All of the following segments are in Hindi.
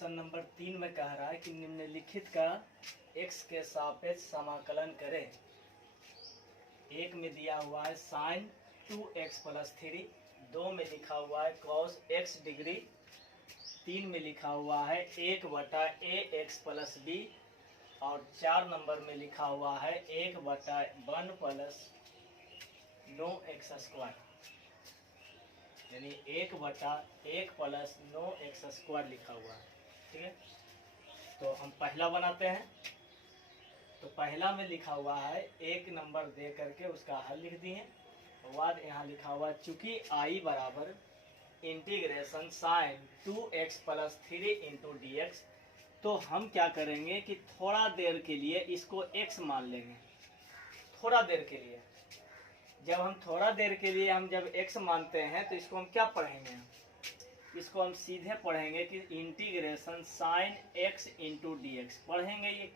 क्वेश्चन नंबर 3 में कह रहा है कि निम्नलिखित का x के सापेक्ष समाकलन करें। एक में दिया हुआ है साइन 2x प्लस 3, 2 में लिखा हुआ है cos x डिग्री, 3 में लिखा हुआ है 1/ax प्लस b और 4 नंबर में लिखा हुआ है 1/1 प्लस 9x स्क्वायर, यानी 1/1 प्लस 9x स्क्वायर लिखा हुआ है। ठीक है, तो हम पहला बनाते हैं। तो पहला में लिखा हुआ है 1 नंबर दे करके उसका हल लिख दिए। बाद यहाँ लिखा हुआ है चूंकि i बराबर integration sine 2x plus 3 into dx, तो हम क्या करेंगे कि थोड़ा देर के लिए इसको x मान लेंगे। थोड़ा देर के लिए, जब हम थोड़ा देर के लिए हम जब x मानते हैं तो इसको हम क्या पढ़ेंगे, इसको हम सीधे पढ़ेंगे कि integration sine x into dx पढ़ेंगे ये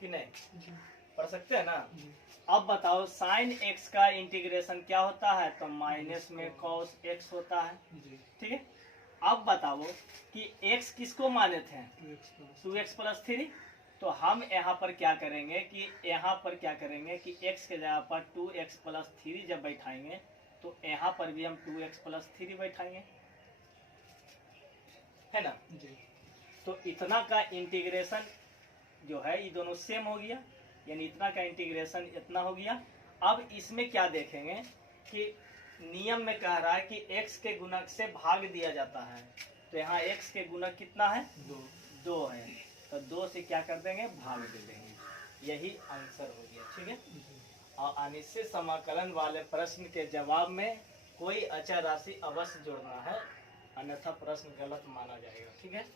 कि नहीं, पढ़ सकते हैं ना। अब बताओ साइन x का इंटीग्रेशन क्या होता है, तो माइनस में cos x होता है। ठीक है, अब बताओ कि x किसको माने थे, 2x प्लस 3, तो हम यहाँ पर क्या करेंगे कि x के जगह पर 2x प्लस 3 जब बैठाएंगे तो यहाँ पर भी हम 2x प्लस 3 बैठाएंगे, है ना जी। तो इतना का इंटीग्रेशन जो है ये दोनों सेम हो गया, यानी इतना का इंटीग्रेशन इतना हो गया। अब इसमें क्या देखेंगे कि नियम में कह रहा है कि x के गुणक से भाग दिया जाता है, तो यहाँ x के गुणक कितना है, 2 है, तो 2 से क्या कर देंगे, भाग दे देंगे। यही आंसर हो गया। ठीक है, और अनिश्चित समाकलन वाले प्रश्न के जवाब में कोई अचर राशि अवश्य जोड़ना है, अन्यथा प्रश्न गलत माना जाएगा। ठीक है,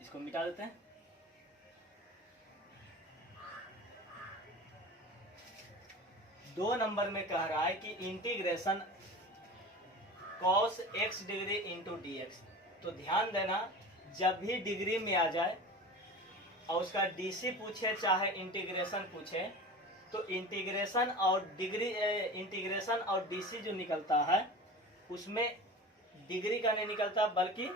इसको मिटा देते हैं। दो नंबर में कह रहा है कि integration cos x degree into dx, तो ध्यान देना जब भी डिग्री में आ जाए और उसका डीसी पूछे चाहे इंटीग्रेशन पूछे, तो इंटीग्रेशन और डीसी जो निकलता है उसमें डिग्री का नहीं निकलता बल्कि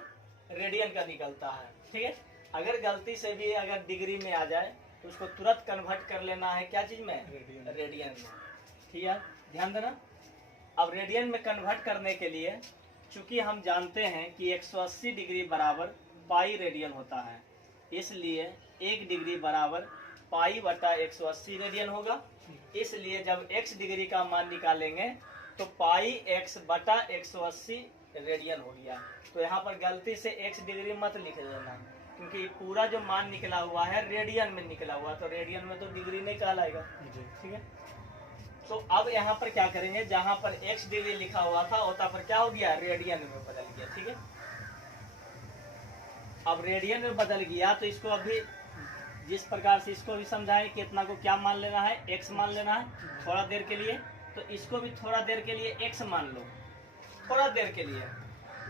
रेडियन का निकलता है। ठीक है, अगर गलती से भी अगर डिग्री में आ जाए तो उसको तुरंत कन्वर्ट कर लेना है क्या चीज में, रेडियन में। ठीक है, ध्यान देना। अब रेडियन में कन्वर्ट करने के लिए चूंकि हम जानते हैं कि 180 डिग्री बराबर पाई रेडियन होता है, इसलिए 1 डिग्री बराबर पाई बटा 180 रेडियन होगा। इसलिए जब x डिग्री का मान निकालेंगे तो पाई x बटा 180 रेडियन हो गया। तो यहाँ पर गलती से x डिग्री मत लिख देना, क्योंकि पूरा जो मान निकला हुआ है रेडियन में निकला हुआ, तो रेडियन में तो डिग्री नहीं कहलाएगा। ठीक है, तो अब यहाँ पर क्या करेंगे, जहाँ पर x डिग्री लिखा हुआ था वहाँ पर क्या हो गया, रेडियन में बदल गया। ठीक है, अब रेडियन में बदल गया तो इसको अभी जिस प्रकार से इसको भी समझाएं कि इतना को क्या मान लेना है, x मान लेना है थोड़ा देर के लिए, तो इसको भी थोड़ा देर के लिए x मान लो। थोड़ा देर के लिए,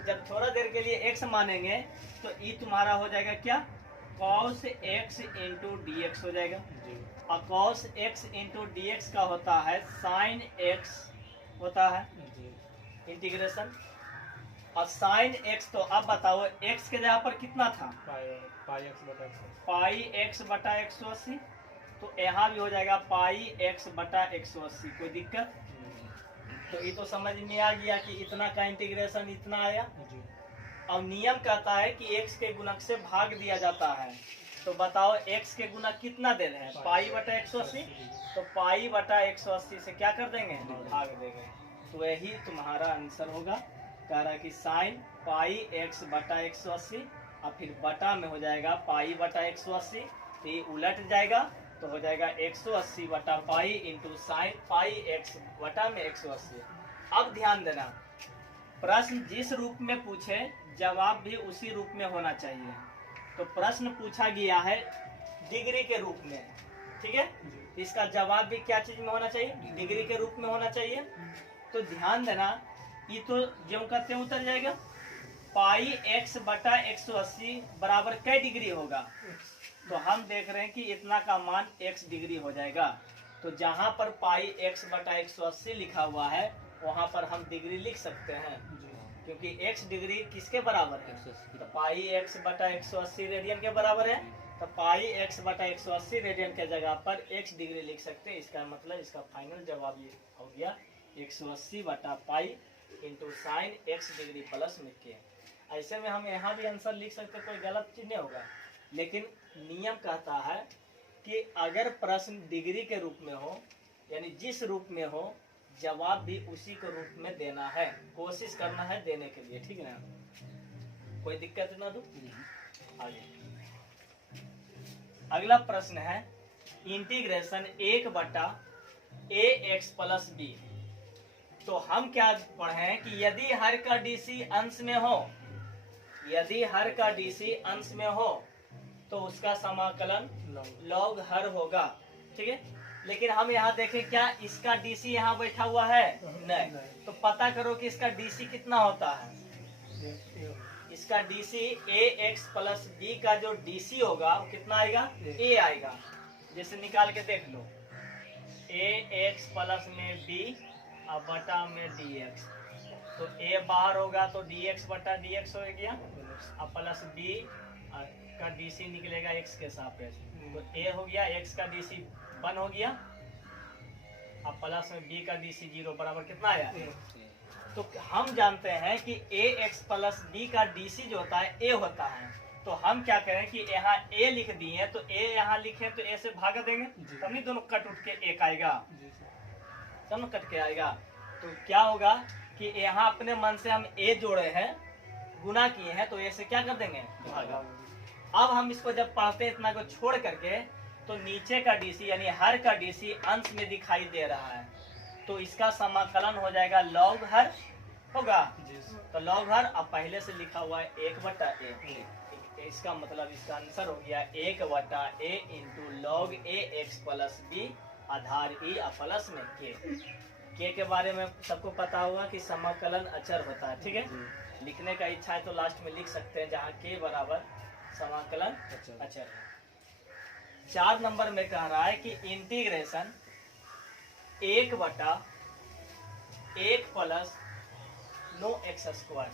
जब थोड़ा देर के लिए x मानेंगे तो ये तुम्हारा हो जाएगा क्या, cos x इंटू dx हो जाएगा। और cos x इंटू dx का होता है sin x होता है इंटीग्रेशन, और sin x, तो अब बताओ x के जगह पर कितना था, पाई x बटा 180, तो यहाँ भी हो जाएगा पाई x बटा 180। कोई दिक्कत, तो ये तो समझ में आ गया कि इतना का इंटीग्रेशन इतना आया। अब नियम कहता है कि x के गुणक से भाग दिया जाता है, तो बताओ x के गुणक कितना दे रहे हैं, पाई बटा 180, तो पाई बटा 180 से क्या कर देंगे, भाग देंगे। तो यही तुम्हारा आंसर होगा। कह रहा है कि साइन पाई x बटा 180 और फिर बटा में हो जाएगा पाई बटा 180, तो ये उलट जाएगा तो हो जाएगा 180 बटा pi into sine pi x बटा में 180। अब ध्यान देना, प्रश्न जिस रूप में पूछे जवाब भी उसी रूप में होना चाहिए। तो प्रश्न पूछा गया है डिग्री के रूप में, ठीक है, इसका जवाब भी क्या चीज में होना चाहिए, डिग्री के रूप में होना चाहिए। तो ध्यान देना, ये तो जो करते उतर जाएगा, पाई x बटा 180 बराबर कै डिग्री होगा, तो हम देख रहे हैं कि इतना का मान x डिग्री हो जाएगा। तो जहां पर पाई x बटा 180 लिखा हुआ है वहां पर हम डिग्री लिख सकते हैं। क्योंकि x डिग्री किसके बराबर है, तो पाई x बटा 180 रेडियन के बराबर है। तो पाई x बटा 180 रेडियन के जगह पर x डिग्री लिख सकते हैं। इसका मतलब इसका फाइनल जवाब ये हो गया 180 बटा pi into sine x degree plus में k। ऐसे में हम यहाँ भी आंसर लिख सकते, कोई गलत चीज नहीं होगा, लेकिन नियम कहता है कि अगर प्रश्न डिग्री के रूप में हो, यानी जिस रूप में हो, जवाब भी उसी के रूप में देना है, कोशिश करना है देने के लिए, ठीक है ना। कोई दिक्कत ना दो। आगे अगला प्रश्न है इंटीग्रेशन 1 बटा ए एक्स प्लस बी। तो हम क्या पढ़े कि यदि हर का डीसी अंश में हो, यदि हर का डीसी अंश में हो तो उसका समाकलन लॉग हर होगा, ठीक है। लेकिन हम यहाँ देखें क्या इसका डीसी यहाँ बैठा हुआ है, नहीं। तो पता करो कि इसका डीसी कितना होता है। इसका डीसी ए एक्स प्लस बी का जो डीसी होगा वो कितना आएगा, ए आएगा। जैसे निकाल के देख लो, ए एक्स प्लस में बी और बटा में डी एक्स। तो ए बाहर होगा तो डी एक्स बटा डी एक्स हो गया, और प्लस बी का डीसी निकलेगा एक्स के सापेक्ष। तो ए हो गया, एक्स का डीसी 1 हो गया, अब प्लस में बी का डीसी 0 बराबर कितना आया। तो हम जानते हैं कि ए एक्स प्लस बी का डीसी जो होता है ए होता है। तो हम क्या करें कि यहाँ ए लिख दिए, तो ए यहाँ लिखे तो ए से भागा देंगे, तब नहीं दोनों कट उठ के एक आएगा, दोनों कट के आएगा। तो क्या होगा कि यहाँ अपने मन से हम ए जोड़े हैं, गुना किए हैं, तो ए से क्या कर देंगे, भागा। अब हम इसको जब पढ़ते हैं इतना को छोड़ करके, तो नीचे का डीसी यानी हर का डीसी अंश में दिखाई दे रहा है, तो इसका समाकलन हो जाएगा लॉग हर होगा। तो लॉग हर अब पहले से लिखा हुआ है 1 बटा ए, इसका मतलब इसका आंसर हो गया 1 बटा ए इंटू लॉग ए एक्स प्लस बी आधार ई प्लस में के के बारे में सबको पता होगा कि समाकलन अचर होता है, ठीक है। लिखने का इच्छा है तो लास्ट में लिख सकते हैं, जहाँ के बराबर समाकलन अचर है। 4 नंबर में कह रहा है कि इंटीग्रेशन 1 बटा 1 प्लस नो एक्स स्क्वायर,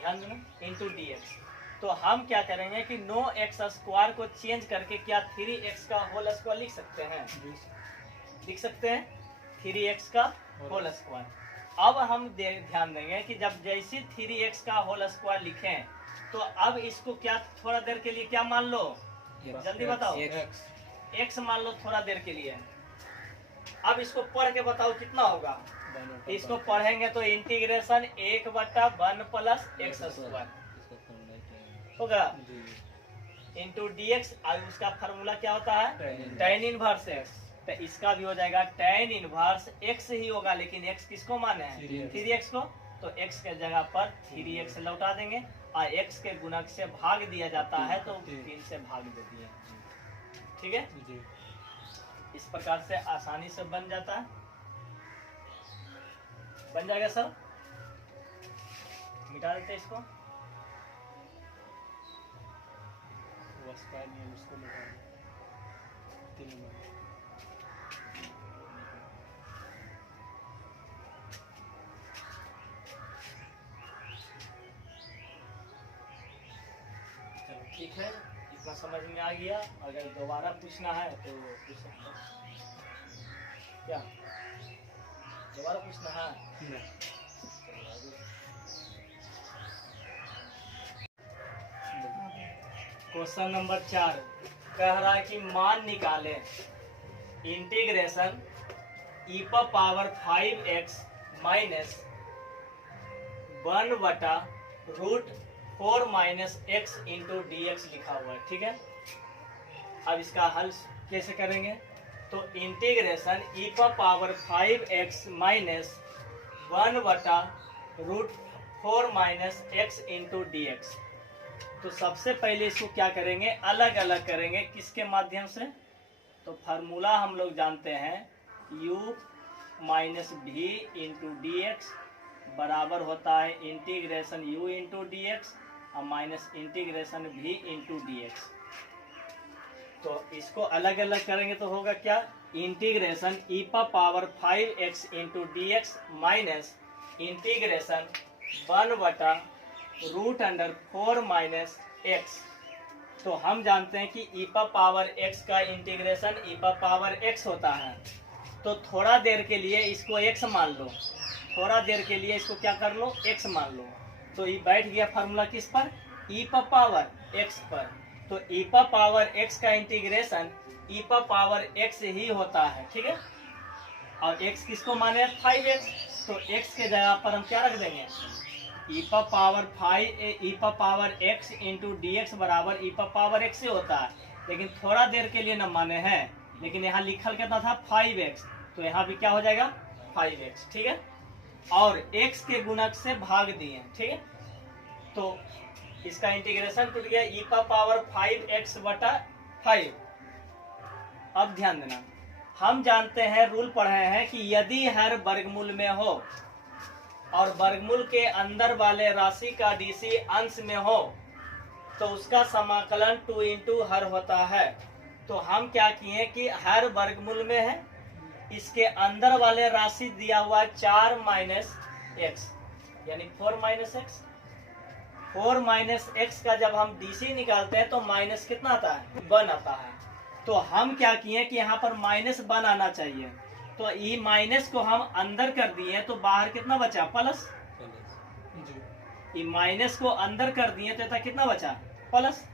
ध्यान देना, इंटू डी एक्स। तो हम क्या करेंगे कि नो एक्स स्क्वायर को चेंज करके क्या 3x का होल स्क्वायर लिख सकते हैं, लिख सकते हैं 3x का होल स्क्वायर। अब हम ध्यान देंगे कि जब जैसे 3x का होल स्क्वायर लिखें, तो अब इसको क्या थोड़ा देर के लिए क्या मान लो, जल्दी बताओ, x मान लो थोड़ा देर के लिए। अब इसको पढ़ के बताओ कितना होगा। इसको पढ़ेंगे तो इंटीग्रेशन 1 बटा 1 प्लस एक्स स्क्वायर होगा इंटू डी एक्स। अब उसका फार्मूला क्या होता है, tan इनवर्स एक्स। तो इसका भी हो जाएगा tan इनवर्स एक्स ही होगा, लेकिन x किसको माने हैं, 3x को। तो x के जगह पर 3x लौटा देंगे, और x के गुणक से भाग दिया जाता है तो 3 से भाग दे दिए, ठीक है। इस प्रकार से आसानी से बन जाता है, बन जाएगा सर। मिटा देते इसको, उसको मिटा ठीक है, इतना समझ में आ गया। अगर दोबारा पूछना है तो पूछ सकते हैं। क्या दोबारा पूछना है? क्वेश्चन नंबर 4 कह रहा है कि मान निकालें integration e power 5x minus 1 बटा root 4 minus X into D X लिखा हुआ है, ठीक है। अब इसका हल कैसे करेंगे, तो integration e power 5x minus 1 बटा root 4 minus X into D x. तो सबसे पहले इसको क्या करेंगे, अलग अलग करेंगे, किसके माध्यम से, तो फार्मूला हम लोग जानते हैं u minus v into D x बराबर होता है integration u into D x और minus integration v into D x. तो इसको अलग अलग करेंगे तो होगा क्या, integration e power 5x into D x minus integration 1/√4 minus x. तो हम जानते हैं कि e पावर x का इंटीग्रेशन e पावर x होता है। तो थोड़ा देर के लिए इसको x मान लो, थोड़ा देर के लिए इसको क्या कर लो, x मान लो। तो ये बैठ गया फार्मूला किस पर, e पावर x पर। तो e पावर x का इंटीग्रेशन e पावर x ही होता है, ठीक है। और x किसको माने, 5x। तो x के जगह पर हम क्या रख देंगे, e power x into D x बराबर e पावर x से होता है। लेकिन थोड़ा देर के लिए न माने हैं, लेकिन यहाँ लिखल कितना था, 5x। तो यहाँ भी क्या हो जाएगा, 5x, ठीक है। और x के गुणक से भाग दिए, ठीक है। तो इसका इंटीग्रेशन टूट गया e पावर 5x/5। अब ध्यान देना, हम जानते हैं, रूल पढ़े हैं कि यदि हर वर्गमूल में हो और वर्गमूल के अंदर वाले राशि का डीसी अंश में हो तो उसका समाकलन 2 इंटू हर होता है। तो हम क्या किए कि हर वर्गमूल में है, इसके अंदर वाले राशि दिया हुआ 4 माइनस एक्स यानी 4 माइनस एक्स। 4 माइनस एक्स का जब हम डीसी निकालते हैं तो माइनस कितना आता है, 1 आता है। तो हम क्या किए कि यहाँ पर -1 आना चाहिए। तो ये माइनस को हम अंदर कर दिए तो बाहर कितना बचा, प्लस। ये माइनस को अंदर कर दिए तो कितना बचा, प्लस।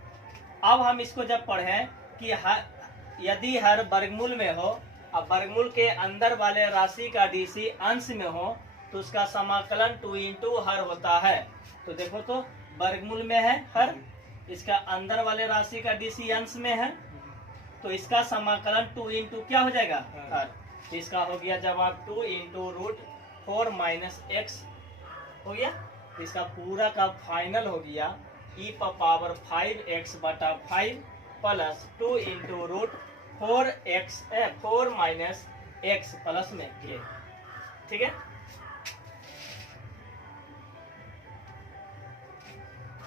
अब हम इसको जब पढ़े कि यदि हर वर्गमूल में हो और वर्गमूल के अंदर वाले राशि का डीसी अंश में हो तो उसका समाकलन 2 इंटू हर होता है। तो देखो तो वर्गमूल में है हर, इसका अंदर वाले राशि का डीसी अंश में है, तो इसका समाकलन 2 इंटू क्या हो जाएगा, हर। तो इसका हो गया जवाब 2 इंटू √4 माइनस एक्स हो गया। तो इसका पूरा का फाइनल हो गया e power 5x/5 plus 2 into √4 minus x plus में k, ठीक है।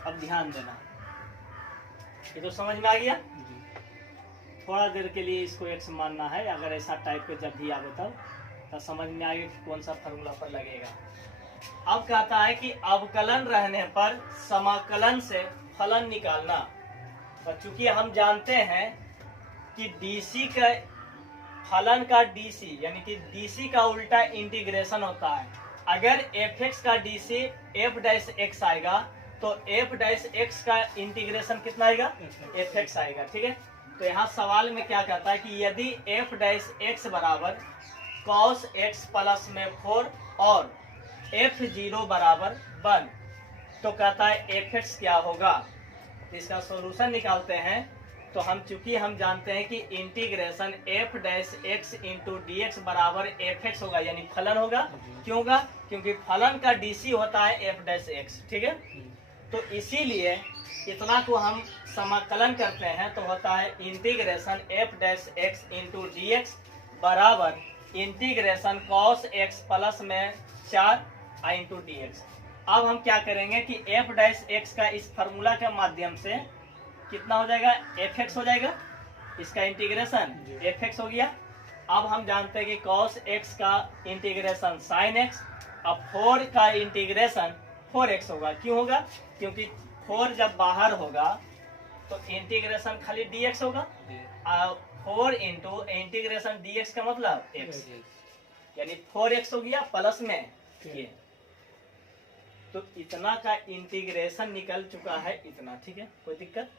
अब ध्यान देना, ये तो समझ में आ गया। थोड़ा देर के लिए इसको x मानना है, अगर ऐसा टाइप के जब भी आवे तब समझ में आएगा कि कौन सा फार्मूला पर लगेगा। अब कहता है कि अवकलन रहने पर समाकलन से फलन निकालना। और चूंकि हम जानते हैं कि डीसी का फलन का डीसी यानी कि डीसी का उल्टा इंटीग्रेशन होता है। अगर fx का डीसी f'(x) आएगा तो f'(x) का इंटीग्रेशन कितना आएगा, fx आएगा, ठीक है। तो यहाँ सवाल में क्या कहता है कि यदि f'(x) बराबर cos x प्लस में 4 और f0 बराबर 1 तो कहता है fx क्या होगा। इसका सॉल्यूशन निकालते हैं। तो हम चूंकि हम जानते हैं कि integration f'(x into D x बराबर fx होगा, यानी फलन होगा। क्यों होगा, क्योंकि फलन का डीसी होता है f'(x), ठीक है। तो इसीलिए इतना को हम समाकलन करते हैं तो होता है integration f'(x into D x बराबर इंटीग्रेशन cos x प्लस में 4 इंटू डी एक्स। अब हम क्या करेंगे कि f'(x) का इस फार्मूला के माध्यम से कितना हो जाएगा, fx हो जाएगा। इसका इंटीग्रेशन fx हो गया। अब हम जानते हैं कि cos x का इंटीग्रेशन sin x, अब 4 का इंटीग्रेशन 4x होगा। क्यों होगा, क्योंकि 4 जब बाहर होगा तो इंटीग्रेशन खाली dx होगा। 4 इंटू इंटीग्रेशन dx का मतलब x, यानी 4x हो गया प्लस में ये। तो इतना का इंटीग्रेशन निकल चुका है, इतना, ठीक है, कोई दिक्कत।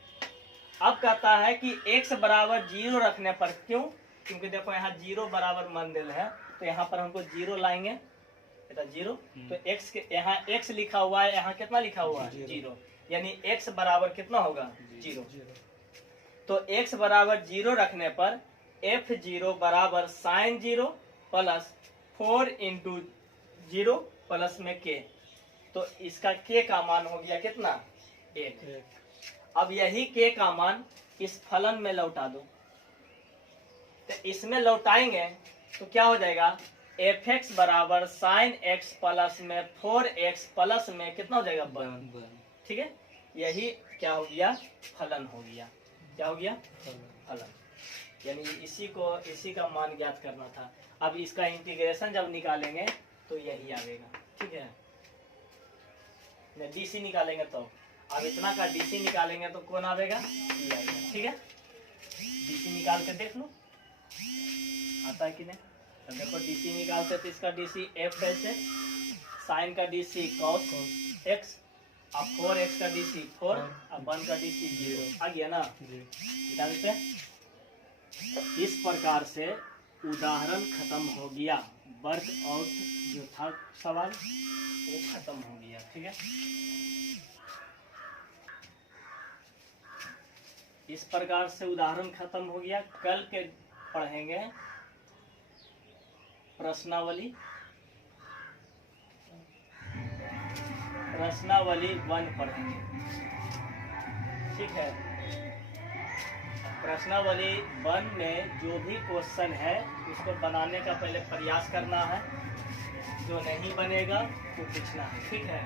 अब कहता है कि x बराबर 0 रखने पर, क्यों, क्योंकि देखो यहाँ 0 बराबर मान दिल है तो यहाँ पर हमको 0 लाएंगे, 0। तो x के यहाँ x लिखा हुआ है, यहाँ कितना लिखा हुआ है, 0, यानी x बराबर कितना होगा, 0। तो x बराबर 0 रखने पर f0 बराबर sin 0 प्लस 4 इंटू 0 प्लस में k। तो इसका k का मान हो गया कितना, 1। अब यही k का मान इस फलन में लौटा दो। तो इसमें लौटाएंगे तो क्या हो जाएगा, fx बराबर sin x प्लस में 4x प्लस में कितना हो जाएगा, 1, ठीक है। यही क्या हो गया, फलन हो गया। क्या हो गया, फलन, यानी इसी का मान ज्ञात करना था। अब इसका इंटीग्रेशन जब निकालेंगे तो यही आएगा। ठीक है, डीसी निकालेंगे तो अब इतना का डीसी निकालेंगे तो कौन आवेगा, ये आएगा। ठीक है, डीसी निकाल के देख लो आता है कि नहीं। तो देखो डीसी निकालते तो इसका डीसी एफ है, साइन का डीसी कॉस एक्स, अब 4x का डीसी 4 अब 1 का डीसी 0 आ गया ना। निकाल पे इस प्रकार से उदाहरण खत्म हो गया, वर्कआउट जो था सवाल वो खत्म हो गया। ठीक है, इस प्रकार से उदाहरण खत्म हो गया। कल के पढ़ेंगे प्रश्नावली 1 पढ़ेंगे। ठीक है, प्रश्नावली 1 में जो भी क्वेश्चन है उसको बनाने का पहले प्रयास करना है, जो नहीं बनेगा वो पूछना है। ठीक है।